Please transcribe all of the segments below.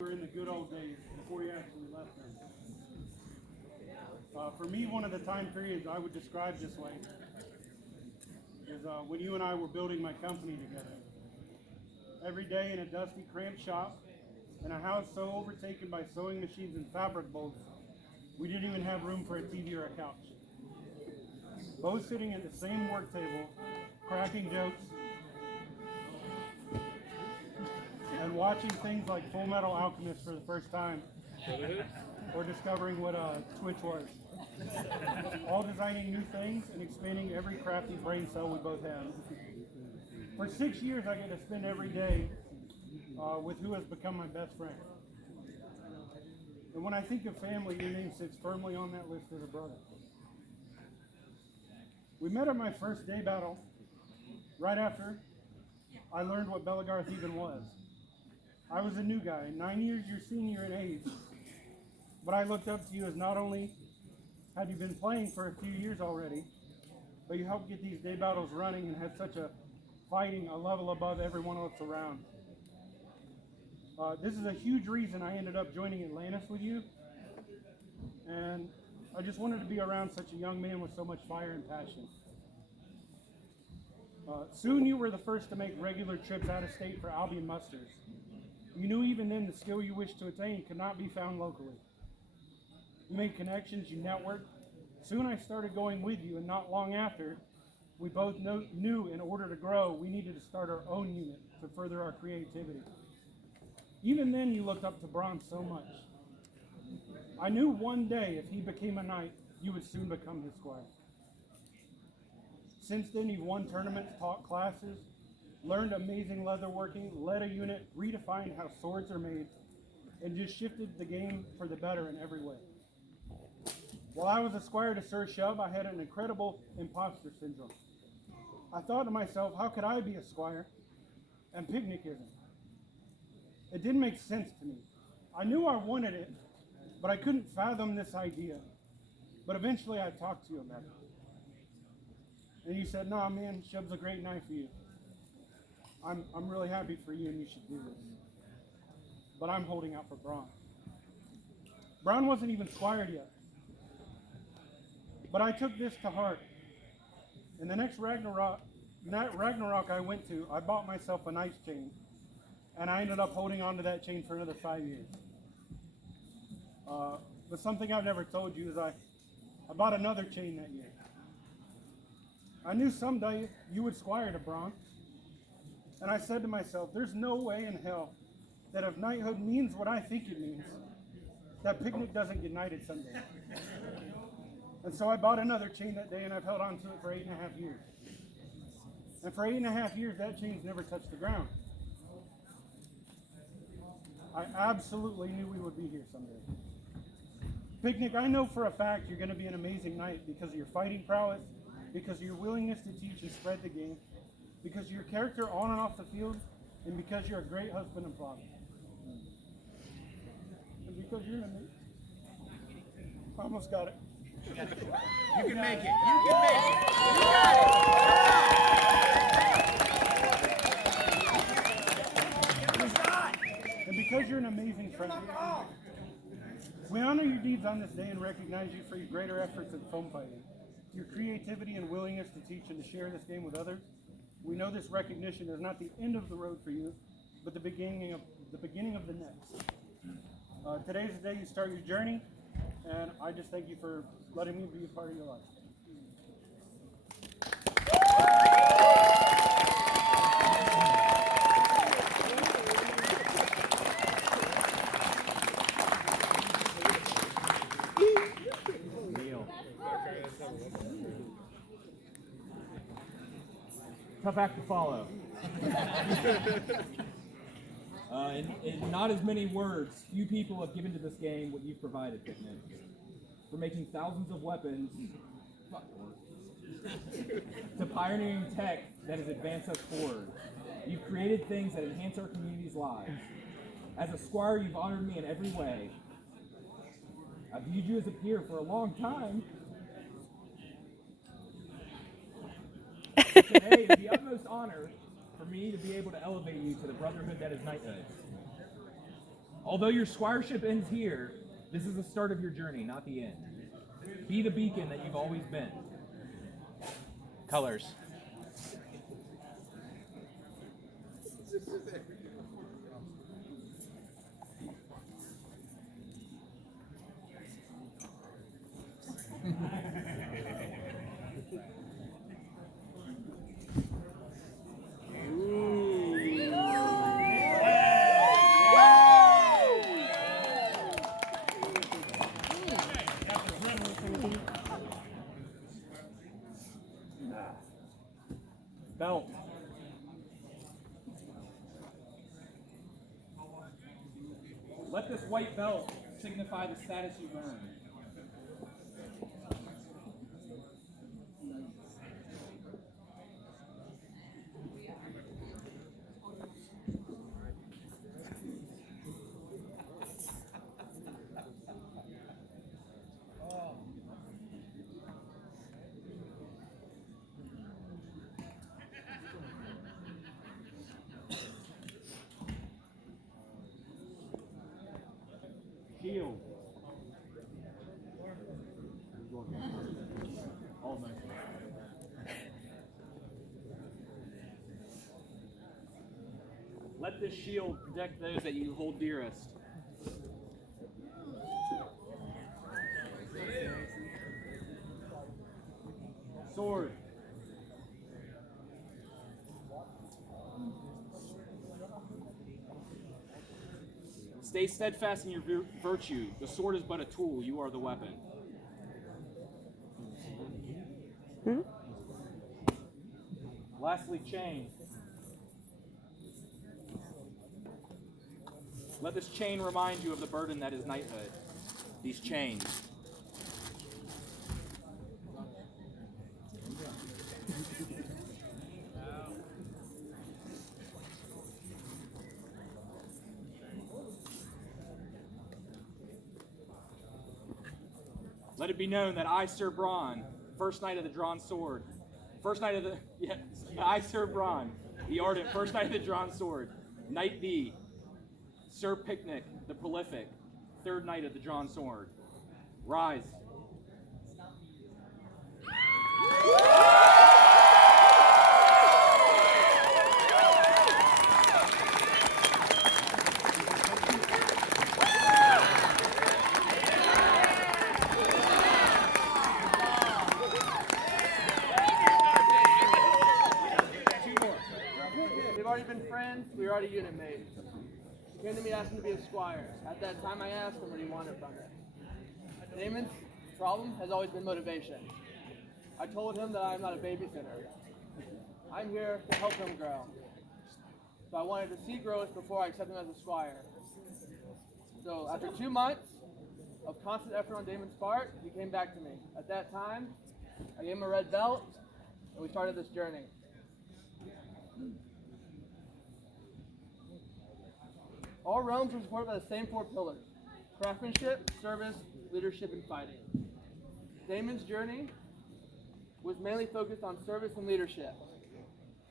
We're in the good old days before you actually left them. For me, one of the time periods I would describe this way is when you and I were building my company together. Every day in a dusty, cramped shop, in a house so overtaken by sewing machines and fabric bolts, we didn't even have room for a TV or a couch. Both sitting at the same work table, cracking jokes, and watching things like Full Metal Alchemist for the first time, or discovering what Twitch was. All designing new things and expanding every crafty brain cell we both had. For 6 years, I get to spend every day with who has become my best friend. And when I think of family, your name sits firmly on that list as a brother. We met at my first day battle, right after I learned what Belagarth even was. I was a new guy, 9 years your senior in age, but I looked up to you as not only had you been playing for a few years already, but you helped get these day battles running and had such a fighting a level above everyone else around. This is a huge reason I ended up joining Atlantis with you, and I just wanted to be around such a young man with so much fire and passion. Soon you were the first to make regular trips out of state for Albion musters. You knew even then the skill you wished to attain could not be found locally. You made connections, you networked. Soon I started going with you, and not long after, we both knew in order to grow, we needed to start our own unit to further our creativity. Even then, you looked up to Bran so much. I knew one day if he became a knight, you would soon become his squire. Since then, you've won tournaments, taught classes, learned amazing leatherworking, led a unit, redefined how swords are made, and just shifted the game for the better in every way. While I was a squire to Sir Shub, I had an incredible imposter syndrome. I thought to myself, how could I be a squire and Piknic isn't? It didn't make sense to me. I knew I wanted it, but I couldn't fathom this idea. But eventually I talked to you about it. And you said, nah man, Shub's a great knight for you. I'm really happy for you and you should do this. But I'm holding out for Bran. Bran wasn't even squired yet. But I took this to heart. In the next Ragnarok I went to, I bought myself a knight's chain. And I ended up holding on to that chain for another 5 years. But something I've never told you is I bought another chain that year. I knew someday you would squire to Bran. And I said to myself, there's no way in hell that if knighthood means what I think it means, that Piknic doesn't get knighted someday. And so I bought another chain that day and I've held on to it for 8.5 years. And for 8.5 years, that chain's never touched the ground. I absolutely knew we would be here someday. Piknic, I know for a fact you're going to be an amazing knight because of your fighting prowess, because of your willingness to teach and spread the game, because of your character on and off the field, and because you're a great husband and father. And because you're an amazing... I almost got it. You can make it. You can make it. You got it. And because you're an amazing friend, we honor your deeds on this day and recognize you for your greater efforts in foam fighting, your creativity and willingness to teach and to share this game with others. We know this recognition is not the end of the road for you, but the beginning of the next. Today's the day you start your journey, and I just thank you for letting me be a part of your life. Tough act to follow. In not as many words, few people have given to this game what you've provided, Piknic. For making thousands of weapons, to pioneering tech that has advanced us forward. You've created things that enhance our community's lives. As a squire, you've honored me in every way. I've viewed you as a peer for a long time. Today is the utmost honor for me to be able to elevate you to the brotherhood that is knighthood. Although your squireship ends here, this is the start of your journey, not the end. Be the beacon that you've always been. Colors. Belt. Let this white belt signify the status you've earned. Shield. Almost. Let this shield protect those that you hold dearest. Sword. Stay steadfast in your virtue. The sword is but a tool. You are the weapon. Lastly, chain. Let this chain remind you of the burden that is knighthood. These chains. Let it be known that I, Sir Bran, first knight of the drawn sword, I, Sir Bran, the Arden, first knight of the drawn sword, knight thee, Sir Piknic, the prolific, third knight of the drawn sword. Rise. We were already unit mates. He came to me asking to be a squire. At that time I asked him what he wanted from it. Daemon's problem has always been motivation. I told him that I am not a babysitter. I'm here to help him grow. So I wanted to see growth before I accept him as a squire. So after 2 months of constant effort on Daemon's part, he came back to me. At that time, I gave him a red belt, and we started this journey. All realms are supported by the same 4 pillars: craftsmanship, service, leadership, and fighting. Daemon's journey was mainly focused on service and leadership.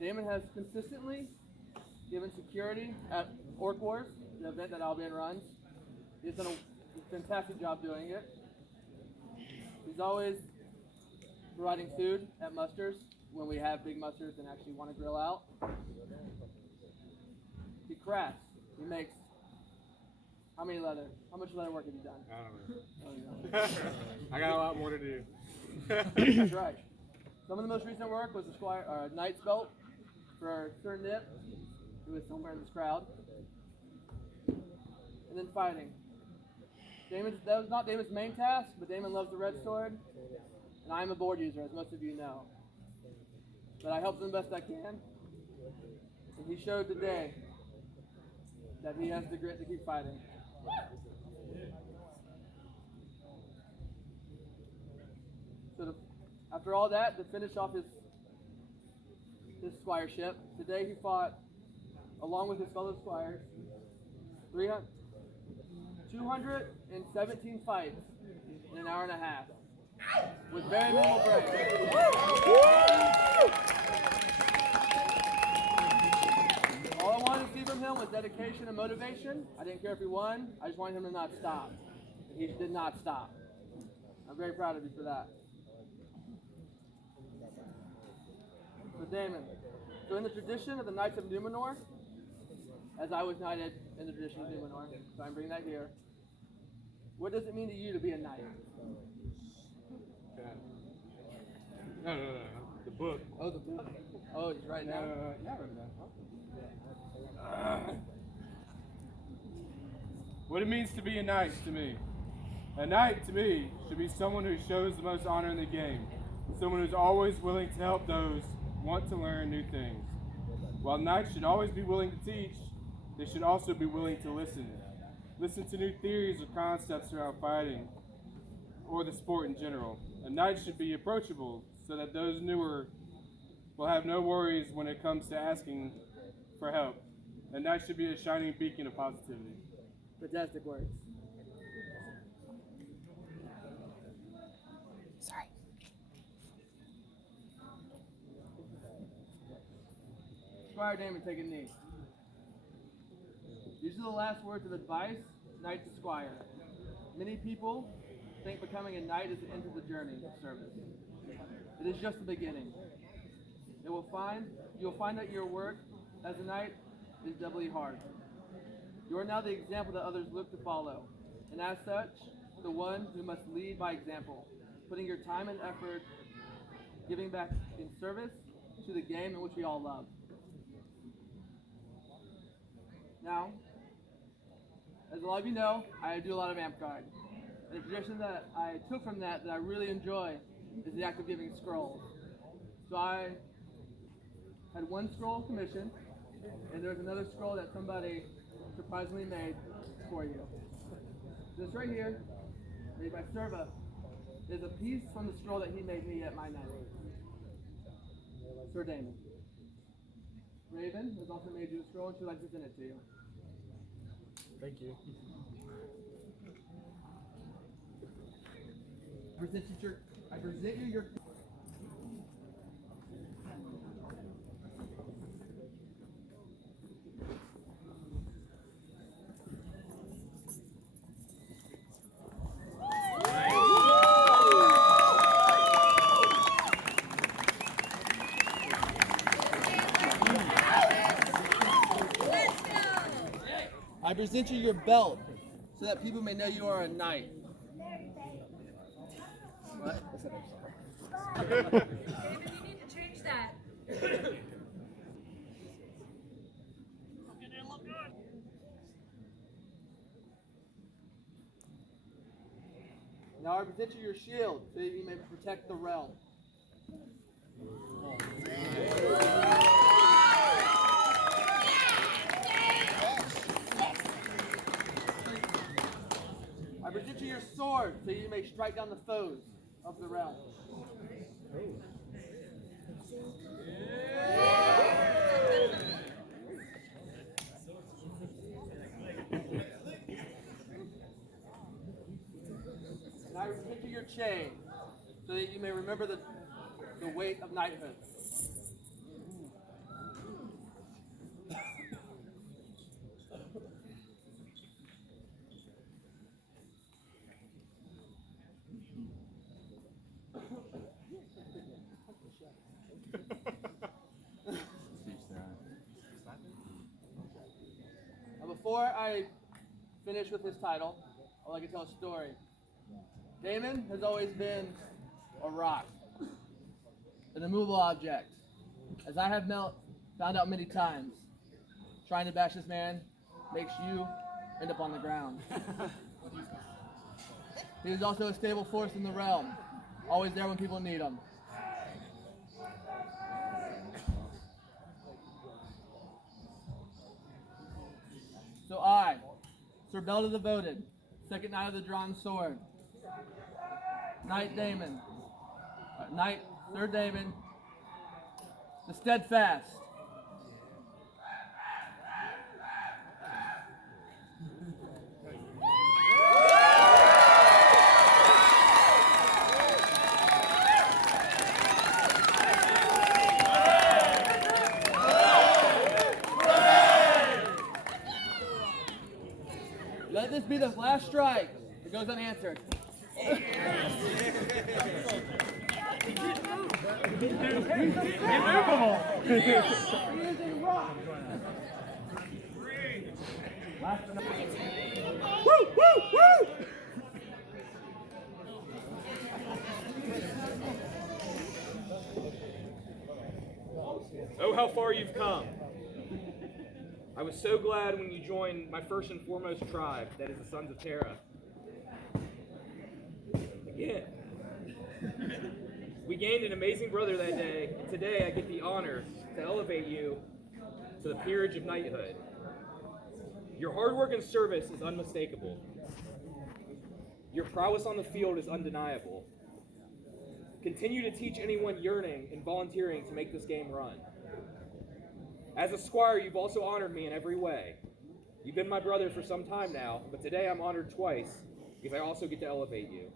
Daemon has consistently given security at Orc Wars, the event that Albion runs. He's done a fantastic job doing it. He's always providing food at musters when we have big musters and actually want to grill out. He crafts. He makes. How much leather work have you done? I don't know. I got a lot more to do. That's right. Some of the most recent work was a knight's belt for Sir Nip, who is somewhere in this crowd. And then fighting. That was not Daemon's main task, but Daemon loves the red sword, and I'm a board user, as most of you know. But I helped him the best I can, and he showed today that he has the grit to keep fighting. So after all that, to finish off his squireship, today he fought, along with his fellow squires, 217 fights in an hour and a half, with very minimal breaks. All I wanted to see from him was dedication and motivation. I didn't care if he won. I just wanted him to not stop. And he did not stop. I'm very proud of you for that. So Damon, so in the tradition of the Knights of Numenor, as I was knighted in the tradition of Numenor, so I'm bringing that here. What does it mean to you to be a knight? No. The book. Oh, the book. Oh, he's right now. Yeah, I read that. What it means to be a knight to me. A knight to me should be someone who shows the most honor in the game. Someone who's always willing to help those who want to learn new things. While knights should always be willing to teach, they should also be willing to listen. Listen to new theories or concepts around fighting or the sport in general. A knight should be approachable so that those newer will have no worries when it comes to asking for help. A knight should be a shining beacon of positivity. Fantastic words. Sorry. Squire Damon, take a knee. These are the last words of advice, knight to squire. Many people think becoming a knight is the end of the journey of service. It is just the beginning. You will find that your work as a knight is doubly hard. You are now the example that others look to follow, and as such, the one who must lead by example, putting your time and effort, giving back in service to the game in which we all love. Now, as a lot of you know, I do a lot of amp guard. And the tradition that I took from that I really enjoy is the act of giving scrolls. So I had one scroll commissioned, and there's another scroll that somebody surprisingly made for you. This right here, made by Serva, is a piece from the scroll that he made me at my knight. Sir Damon. Raven has also made you a scroll, and she'd like to send it to you. Thank you. I present you your I present you your belt so that people may know you are a knight. What? David, you need to change that. Now I present you your shield so that you may protect the realm. I present you your sword so you may strike down the foes of the realm. And I present you your chain so that you may remember the weight of knighthood. Before I finish with his title, I'd like to tell a story. Daemon has always been a rock, an immovable object. As I have found out many times, trying to bash this man makes you end up on the ground. He is also a stable force in the realm, always there when people need him. So I, Sir Belda the Voted, second knight of the drawn sword, Knight Sir Damon, the Steadfast. Last strike. It goes unanswered. Oh, how far you've come. I was so glad when you joined my first and foremost tribe, that is the Sons of Terra. Again. We gained an amazing brother that day, and today I get the honor to elevate you to the peerage of knighthood. Your hard work and service is unmistakable. Your prowess on the field is undeniable. Continue to teach anyone yearning and volunteering to make this game run. As a squire, you've also honored me in every way. You've been my brother for some time now, but today I'm honored twice because I also get to elevate you.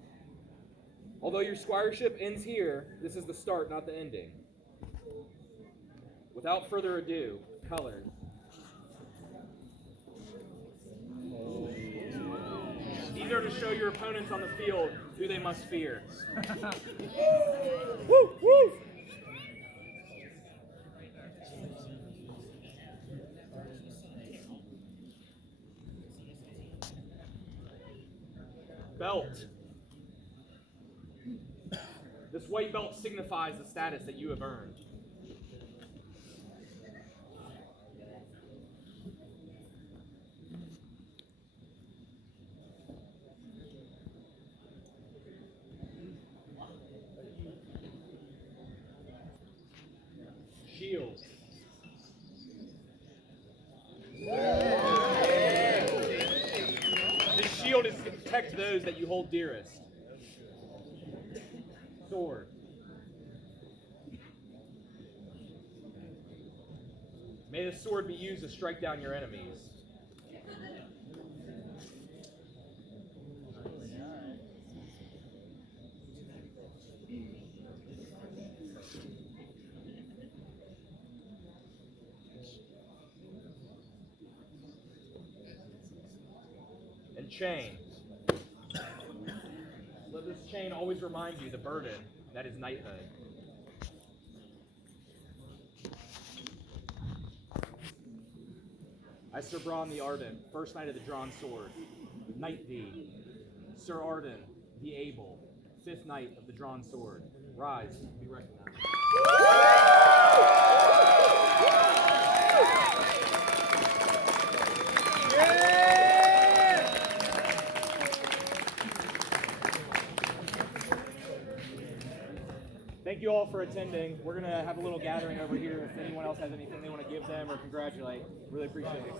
Although your squireship ends here, this is the start, not the ending. Without further ado, colors. These are to show your opponents on the field who they must fear. Woo, woo. Belt. This white belt signifies the status that you have earned. Shield. This shield is to protect those that you hold dearest. Sword. May the sword be used to strike down your enemies. And chain. Let this chain always remind you the burden that is knighthood. I, Sir Bran the Arden, first knight of the drawn sword, knight thee, Sir Arden the able, fifth knight of the drawn sword. Rise, be recognized. Thank you all for attending. We're going to have a little gathering over here if anyone else has anything they want to give them or congratulate. Really appreciate it.